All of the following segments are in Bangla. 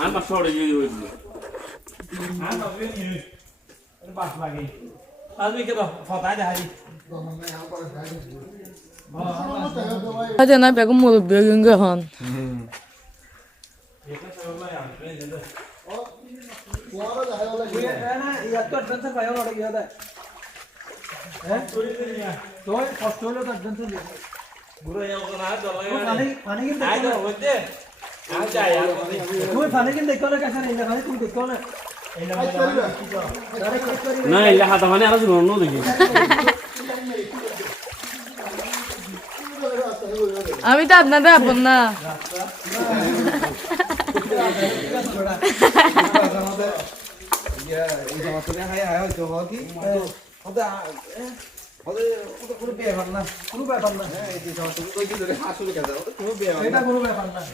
আর পাঁচশো টাকা দিয়ে হইল আর নবে নি বাস লাগে আজকে কে ফটাই দেখাই আজ না বেগম মুরব্বি গঙ্গা হন এটা সবাই আসবে দেন ও কোয়ারা দেখাই লাগে না ইয়া তো অ্যাডভেঞ্চার পাইও না গিয়া দে হ্যাঁ চুরি করে নিয়া তো কষ্ট হলো তো অ্যাডভেঞ্চার বুড়ো ইয়া না দলাই পানি কিন্তু আই তো হইতে আ যায় আর তুই পানি কিন্তু দেখো না কাছে না পানি তুমি দেখো না না এলে হাতা মানে আর জীবন দেখি আমি তো আপনাদের আপন না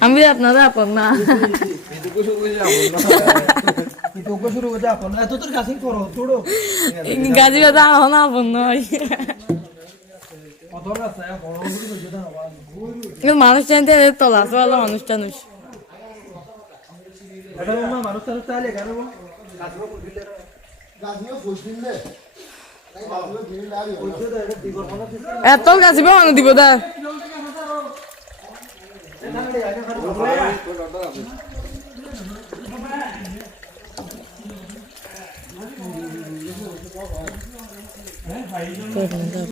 আমি আপনাদের আপন না গাজি বাদা আহ না আপন নয় মানুষ চাইতে তলা চলা মানুষ টানুষ এত গাছিব মানুষ দিব দা